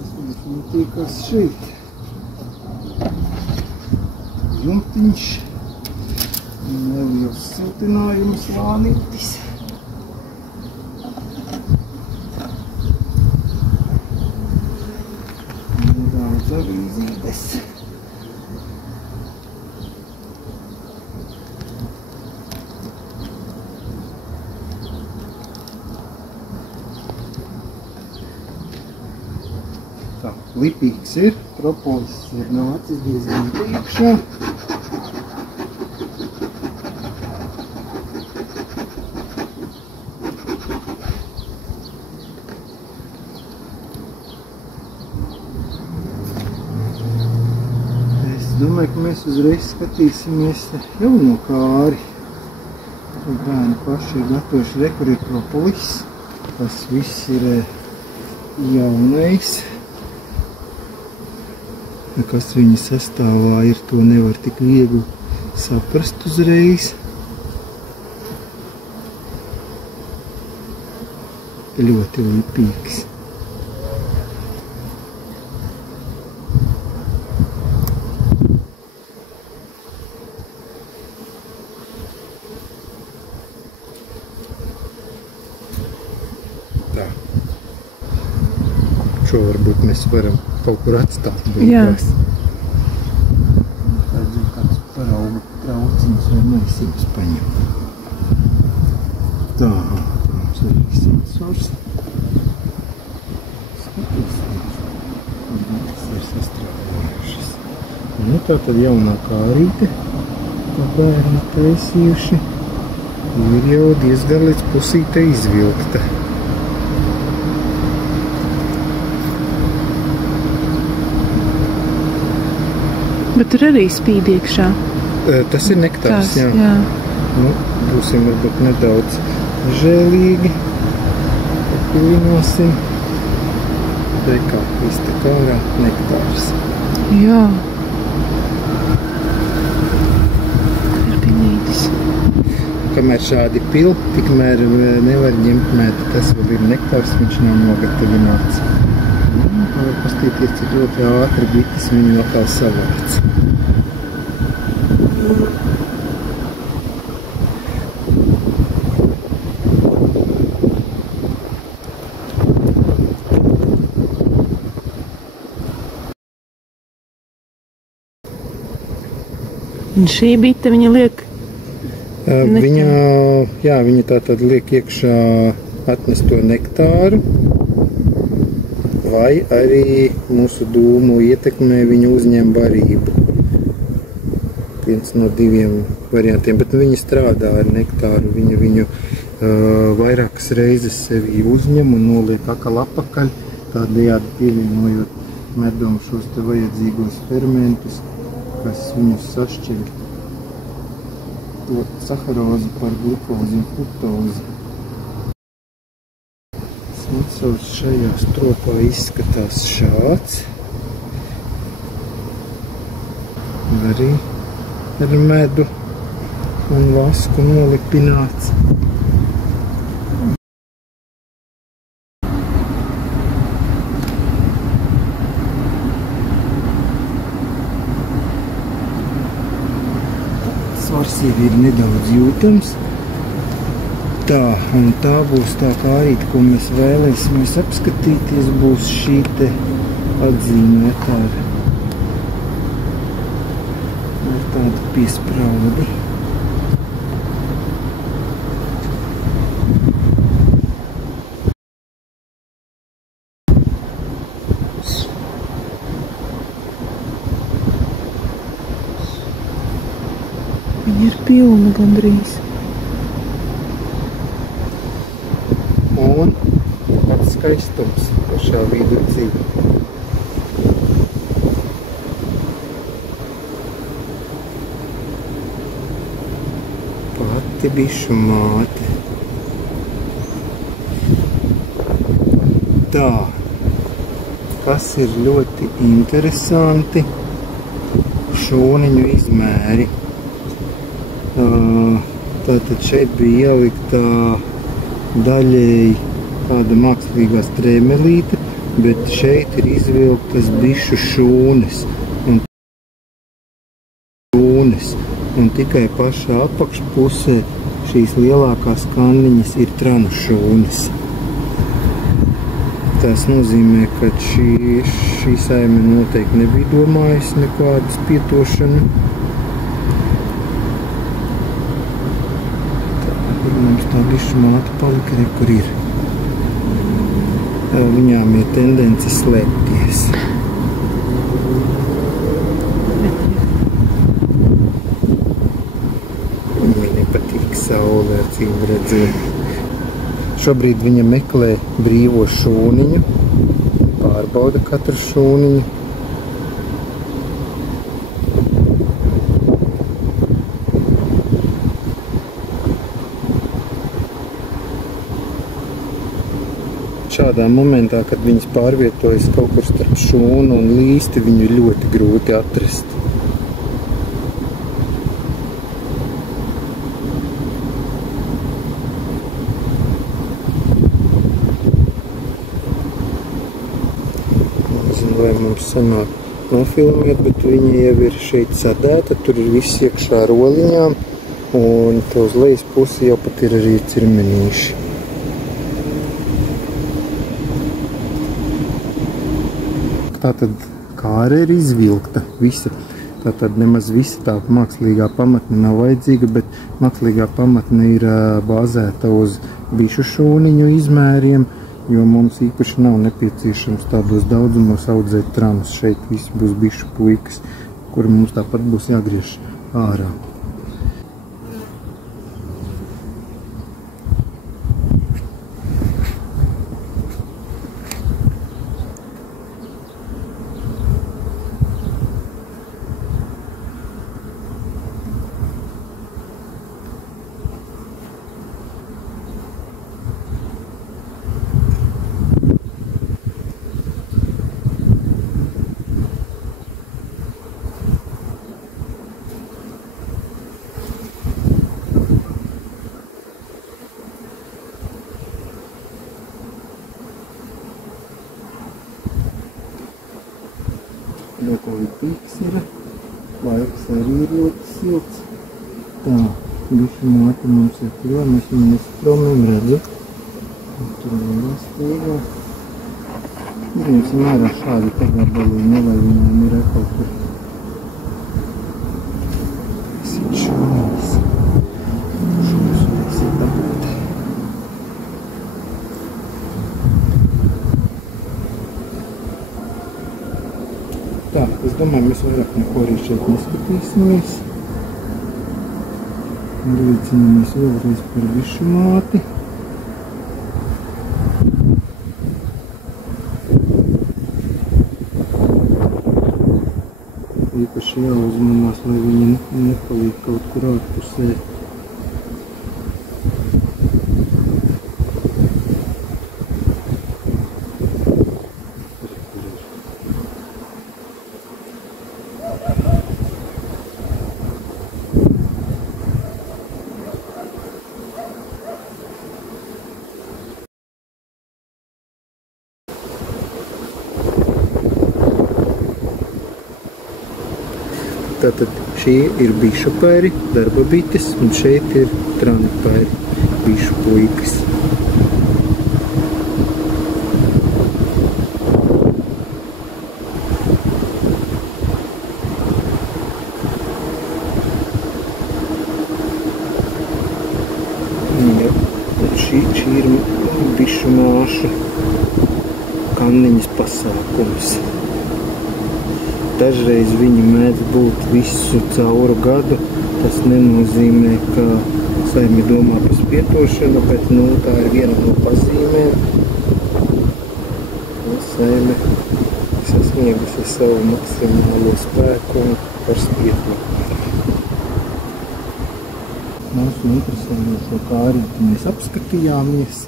Tas definitīvās šeit. Jumtiņš. Neliels siltinājums vānītis. Nedaudz avīzītes. Tā, lipīgs ir, propolis ir nācis diezgan priekšā. Es domāju, ka mēs uzreiz skatīsimies jauno kāri. Bērni paši ir gatavuši, re, kur ir propolis. Tas viss ir jaunais. Kas viņa sastāvā ir, to nevar tik viegli saprast uzreiz. Ļoti lipīgs. Tā. Šo varbūt mēs varam kaut kur atstāt beigās. Tādu kāds parauga trauciņus vai maisības paņem. Tā, mums arī sensors. Skatīsimies, kas ir sastrādājušas. Nu, tā tad jaunā kārīte, tā bērni taisījuši, ir jau diezgan līdz pusīte izvilkta. Bet tur arī spīd iekšā. Tas ir nektārs, jā. Nu, būsim varbūt nedaudz žēlīgi. Papilināsim. Te kā iztek ārā nektārs. Jā. Ir pilītis. Kamēr šādi pil, tikmēr nevar ņemt mēti. Tas vēl ir nektārs, viņš nav nogatavināts. Var pastīties, cik ļoti ātri bites viņu atkal savāc. Un šī bite viņa liek? Viņa tātad liek iekšā atnesto nektāru. Vai arī mūsu dūmu ietekmē viņu uzņem barību. Viens no diviem variantiem, bet viņi strādā ar nektāru. Viņu vairākas reizes sevi uzņem un noliek atkal apakaļ, tādējādi pievienojot medum šos te vajadzīgos fermentus, kas viņus sašķir to saharozi par glukozi un fruktozi. Sensors šajā stropā izskatās šāds. Arī ar medu un vasku nolipināts. Svars jau ir nedaudz jūtams. Tā, un tā būs tā kārīte, ko mēs vēlēsimies apskatīties, būs šī te atzīmētā ar tādu piespraudi. Viņa ir pilna gandrīz. Un pats skaistums pašā vidū. Pati bišu māte. Tā, kas ir ļoti interesanti, šūniņu izmēri. Tātad šeit bija ielikta daļēji tāda mākslīgā strēmelīte, bet šeit ir izvilktas bišu šūnes un tikai pašā apakšpusē šīs lielākās kanniņas ir tranu šūnes. Tas nozīmē, ka šī saime noteikti nebija domājusi nekādas pietošanu. Tad mums tā bišu māte palika, kur ir. Viņām ir tendence slēpties. Viņai nepatīk saule, acīm redzēt. Šobrīd viņa meklē brīvo šūniņu, pārbauda katru šūniņu. Šādā momentā, kad viņas pārvietojas kaut kur starp šūnu un līsti, viņu ļoti grūti atrast. Nezinu, vai mums sanāk nofilmēt, bet viņa jau ir šeit sadēta, tur ir viss iekšā roliņām, un te uz lejas pusi jau pat ir arī cirmenīši. Tātad kāre ir izvilkta visa. Tātad nemaz visa tā mākslīgā pamatne nav vajadzīga, bet mākslīgā pamatne ir bāzēta uz bišu šūniņu izmēriem, jo mums īpaši nav nepieciešams tādos daudzumos audzēt tranus. Šeit visi būs bišu puikas, kuri mums tāpat būs jāgriež ārā. Pīks ir, laiks arī ir ļoti silts. Tā, bišu māte mums ir prom, mēs viņu nesapromiem redzu. Tur vēl stīgā. Ņemsim ārā šādi pagarbaliņi, lai viņām ir kaut kur. Taisīt šūnes. Šūnes vajadzīt dabūt. Tā, es domāju, mēs vairāk neko arī šeit neskatīsimies. Līdzinamies vēlreiz par bišu māti. Īpaši jāuzmanās, lai viņi nepaliek kaut kur ārpusē. Tātad šie ir bišu pēri, darba bites, un šeit ir tranu pēri, bišu puikas. Ja, šī ir bišu māšu kanniņas pasākums. Dažreiz viņi mēdz būt visu cauru gadu. Tas nenozīmē, ka saime domā par spietošanu, bet tā ir viena no pazīmēm. Saime sasniegusi savu maksimālo spēku un par spietu. Mūsu interesējošo kārīti mēs apskatījāmies.